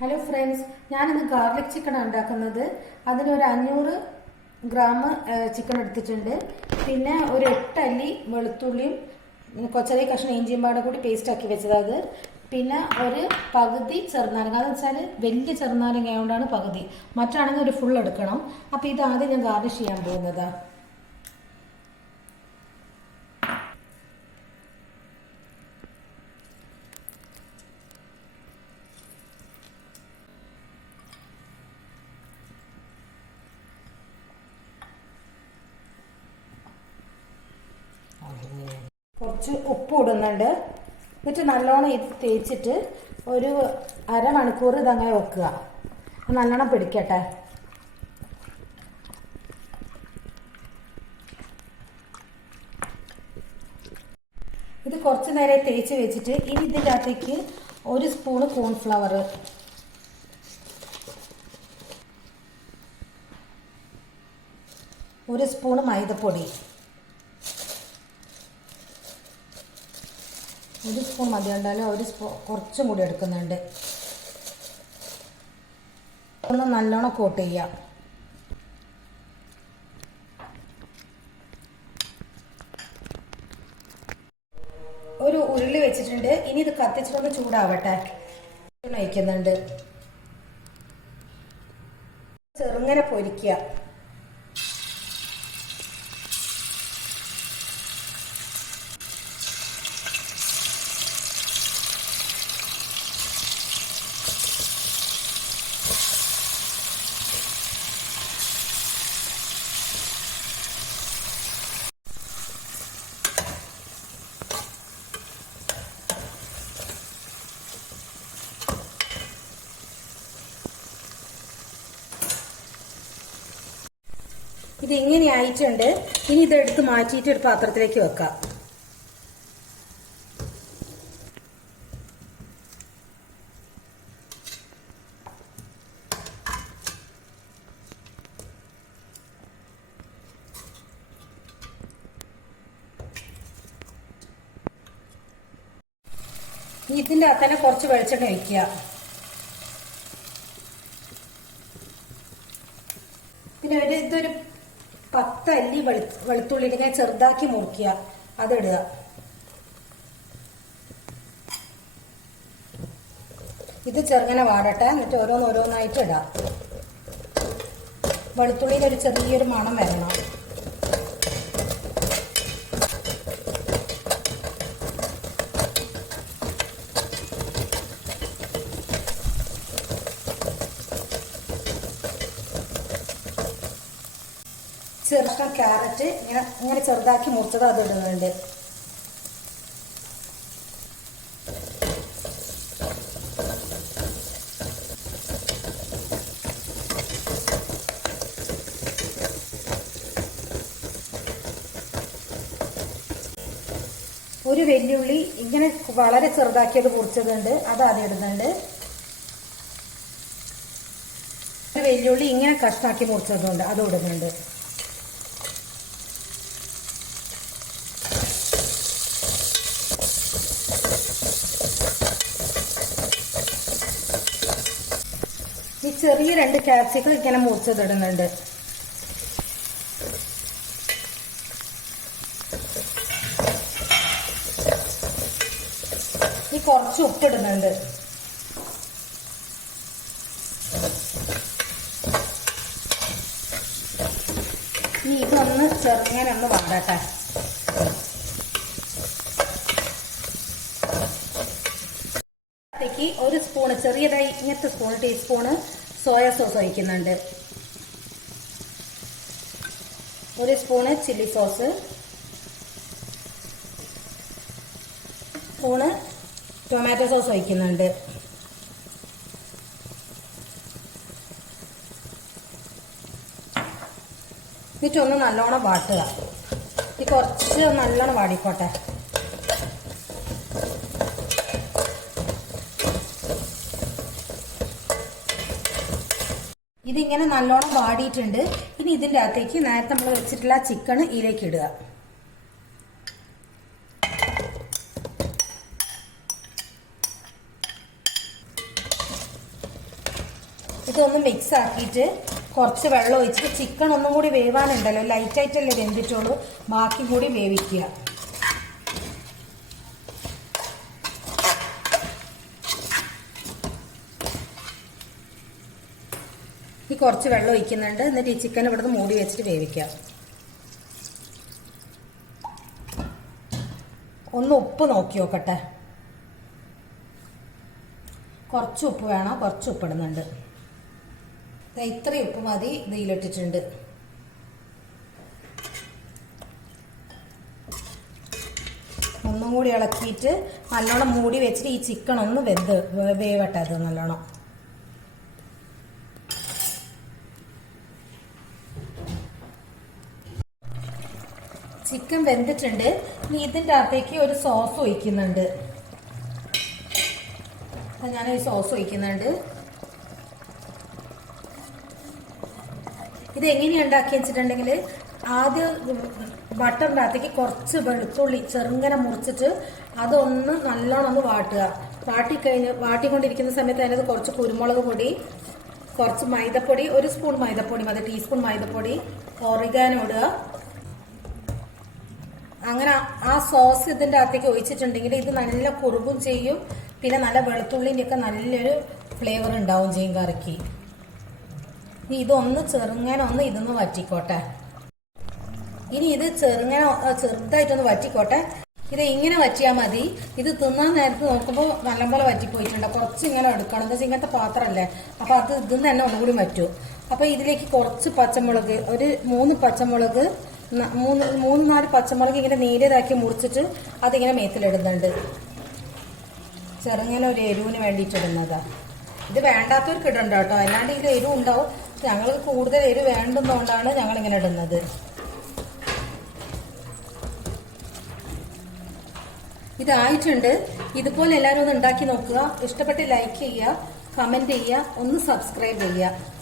Hello friends, ഞാനിന്ന് garlic chicken ഉണ്ടാക്കുന്നത്. അതിനൊരു 500 ഗ്രാം ചിക്കൻ എടുത്തിട്ടുണ്ട്. പിന്നെ ഒരു 8 അല്ലി വെളുത്തുള്ളിയും ചെറിയ കഷ്ണം ഇഞ്ചിയും പാടെ കൂടി പേസ്റ്റ് ആക്കി വെച്ചത്. അത് പിന്നെ ഒരു പകുതി ചെറുനാരങ്ങ, അതെന്ന് വെച്ചാൽ വലിയ ചെറുനാരങ്ങ ആയതുകൊണ്ടാണ് പകുതി, മറ്റാണെങ്കിൽ ഒരു ഫുൾ എടുക്കണം. അപ്പോൾ ഇത് ആദ്യം ഞാൻ ഗാർണിഷ് ചെയ്യാൻ പോകുന്നതാണ്. കുറച്ച് ഉപ്പ് ഇടുന്നുണ്ട്. എന്നിട്ട് നല്ലോണം ഇത് തേച്ചിട്ട് ഒരു അരമണിക്കൂർ ഇതങ്ങനെ വെക്കുക. നല്ലോണം പിടിക്കട്ടെ. ഇത് കുറച്ച് നേരം തേച്ച് വെച്ചിട്ട് ഇനി ഇതിൻ്റെ അകത്തേക്ക് ഒരു സ്പൂണ് കോൺഫ്ലവർ, ഒരു സ്പൂണ് മൈദപ്പൊടി, ഒരു സ്പൂൺ മതി ഉണ്ടായാലും ഒരു കുറച്ചും കൂടി എടുക്കുന്നുണ്ട്. ഒന്ന് നല്ലോണം കോട്ട് ചെയ്യാം. ഒരു ഉരുളി വെച്ചിട്ടുണ്ട്. ഇനി ഇത് കത്തിച്ചിട്ടൊന്ന് ചൂടാവട്ടെ. ഒഴിക്കുന്നുണ്ട്. ചെറുങ്ങനെ പൊരിക്കുക. ഇത് ഇങ്ങനെ ആയിട്ടുണ്ട്. ഇനി ഇതെടുത്ത് മാറ്റിയിട്ട് ഒരു പാത്രത്തിലേക്ക് വെക്കാം. ഇതിന്റെ അകത്ത് തന്നെ കുറച്ച് വെളിച്ചെണ്ണ ഒഴിക്കുക. പിന്നെ ഇതൊരു 10 അല്ലി വെളുത്തുള്ളി ഇങ്ങനെ ചെറുതാക്കി മുറിക്കുക, അതിടുക. ഇത് ചെറുങ്ങനെ വാടട്ടെ. എന്നിട്ട് ഓരോന്നോരോന്നായിട്ട് ഇടാം. വെളുത്തുള്ളിയിൽ ഒരു ചെറിയൊരു മണം വരണം. ചെറുക്കം ക്യാരറ്റ് ഇങ്ങനെ ചെറുതാക്കി മുറിച്ചത് അത് ഇടുന്നുണ്ട്. ഒരു വെല്ലുള്ളി ഇങ്ങനെ വളരെ ചെറുതാക്കിയത് മുറിച്ചതുണ്ട്, അത് ആദ്യം ഇടുന്നുണ്ട്. ഒരു വെല്ലുള്ളി ഇങ്ങനെ കഷ്ണാക്കി മുറിച്ചതുണ്ട്, അത് ഇടുന്നുണ്ട്. ഈ ചെറിയ 2 ക്യാപ്സിക്കം ഇങ്ങനെ മുറിച്ചതിടുന്നുണ്ട്. ഈ കുറച്ച് ഉപ്പിടുന്നുണ്ട്. ഈ ഇതൊന്ന് ചെറുങ്ങനെ ഒന്ന് വാടട്ടെ. ഒരു സ്പൂണ് ചെറിയതായി ഇങ്ങനത്തെ ടീസ്പൂണ് സോയാ സോസ് ഒഴിക്കുന്നുണ്ട്. ഒരു spoon chilli sauce, spoon tomato sauce ഒഴിക്കുന്നുണ്ട്. എന്നിട്ടൊന്ന് നല്ലോണം വാട്ടുക. ഈ കുറച്ച് നല്ലോണം വാടിക്കോട്ടെ. ഇതിങ്ങനെ നല്ലോണം വാടിയിട്ടുണ്ട്. ഇനി ഇതിൻ്റെ അകത്തേക്ക് നേരത്തെ നമ്മൾ വെച്ചിട്ടുള്ള ചിക്കൻ ഇതിലേക്ക് ഇടുക. ഇതൊന്ന് മിക്സ് ആക്കിയിട്ട് കുറച്ച് വെള്ളം ഒഴിച്ചിട്ട് ചിക്കൻ ഒന്നും കൂടി വേവാനുണ്ടല്ലോ, ലൈറ്റായിട്ടല്ലേ വെന്തിട്ടുള്ളൂ, ബാക്കി കൂടി വേവിക്കുക. ഈ കുറച്ച് വെള്ളം ഒഴിക്കുന്നുണ്ട്. എന്നിട്ട് ഈ ചിക്കൻ ഇവിടുന്ന് മൂടി വെച്ചിട്ട് വേവിക്കാം. ഒന്ന് ഉപ്പ് നോക്കി നോക്കട്ടെ. കുറച്ച് ഉപ്പ് വേണം, കുറച്ച് ഉപ്പ് ഇടുന്നുണ്ട്. ഇത്രയും ഉപ്പ് മതി. ഇതിലിട്ടിട്ടുണ്ട്. ഒന്നും കൂടി ഇളക്കിയിട്ട് നല്ലോണം മൂടി വെച്ചിട്ട് ഈ ചിക്കൻ ഒന്ന് വേവട്ടെ. അത് നല്ലോണം ചിക്കൻ വെന്തിട്ടുണ്ട്. ഇനി ഇതിൻ്റെ അകത്തേക്ക് ഒരു സോസ് ഒഴിക്കുന്നുണ്ട്. ഞാനൊരു സോസ് ഒഴിക്കുന്നുണ്ട്. ഇത് എങ്ങനെയാണ് ഉണ്ടാക്കി വെച്ചിട്ടുണ്ടെങ്കിൽ, ആദ്യം ബട്ടറിൻ്റെ അകത്തേക്ക് കുറച്ച് വെളുത്തുള്ളി ചെറുങ്ങനെ മുറിച്ചിട്ട് അതൊന്ന് നല്ലോണം ഒന്ന് വാട്ടുക. വാട്ടിക്കൊണ്ടിരിക്കുന്ന സമയത്ത് അതിനകത്ത് കുറച്ച് കുരുമുളക് പൊടി, കുറച്ച് മൈദപ്പൊടി, 1 സ്പൂൺ മൈദപ്പൊടി മതി, ടീസ്പൂൺ മൈദപ്പൊടി, ഒറിഗാനോ ഇടുക. അങ്ങനെ ആ സോസ് ഇതിൻ്റെ അകത്തേക്ക് ഒഴിച്ചിട്ടുണ്ടെങ്കിൽ ഇത് നല്ല കുറുകും ചെയ്യും. പിന്നെ നല്ല വെളുത്തുള്ളിൻ്റെ ഒക്കെ നല്ലൊരു ഫ്ലേവർ ഉണ്ടാവും ചെയ്യും കറിക്ക്. ഇതൊന്ന് ചെറുങ്ങനെ ഇതൊന്ന് വറ്റിക്കോട്ടെ. ഇനി ഇത് ചെറുതായിട്ടൊന്ന് വറ്റിക്കോട്ടെ. ഇത് ഇങ്ങനെ വറ്റിയാൽ മതി. ഇത് തിന്നാൻ നേരത്ത് നോക്കുമ്പോൾ നല്ലപോലെ വറ്റിപ്പോയിട്ടുണ്ട്. കുറച്ച് ഇങ്ങനെ എടുക്കണം. എന്താ വെച്ചാൽ ഇങ്ങനത്തെ പാത്രമല്ലേ, അപ്പൊ അത് ഇതിന്ന് തന്നെ ഒന്നുകൂടി വറ്റും. അപ്പൊ ഇതിലേക്ക് കുറച്ച് പച്ചമുളക്, ഒരു 3 പച്ചമുളക്, 3-4 പച്ചമുളക് ഇങ്ങനെ നേരിയതാക്കി മുറിച്ചിട്ട് അതിങ്ങനെ മേത്തിലിടുന്നുണ്ട്. ചെറുങ്ങനെ ഒരു എരിവിന് വേണ്ടിയിട്ടിടുന്നതാ. ഇത് വേണ്ടാത്തവർക്ക് ഇടണ്ട കേട്ടോ, അല്ലാണ്ട് ഇത് എരിവ് ഉണ്ടാവും. ഞങ്ങൾക്ക് കൂടുതൽ എരിവ് വേണ്ടുന്നതുകൊണ്ടാണ് ഞങ്ങളിങ്ങനെ ഇടുന്നത്. ഇതായിട്ടുണ്ട്. ഇതുപോലെ എല്ലാവരും ഒന്ന് ഉണ്ടാക്കി നോക്കുക. ഇഷ്ടപ്പെട്ട് ലൈക്ക് ചെയ്യുക, കമന്റ് ചെയ്യുക, ഒന്ന് സബ്സ്ക്രൈബ് ചെയ്യുക.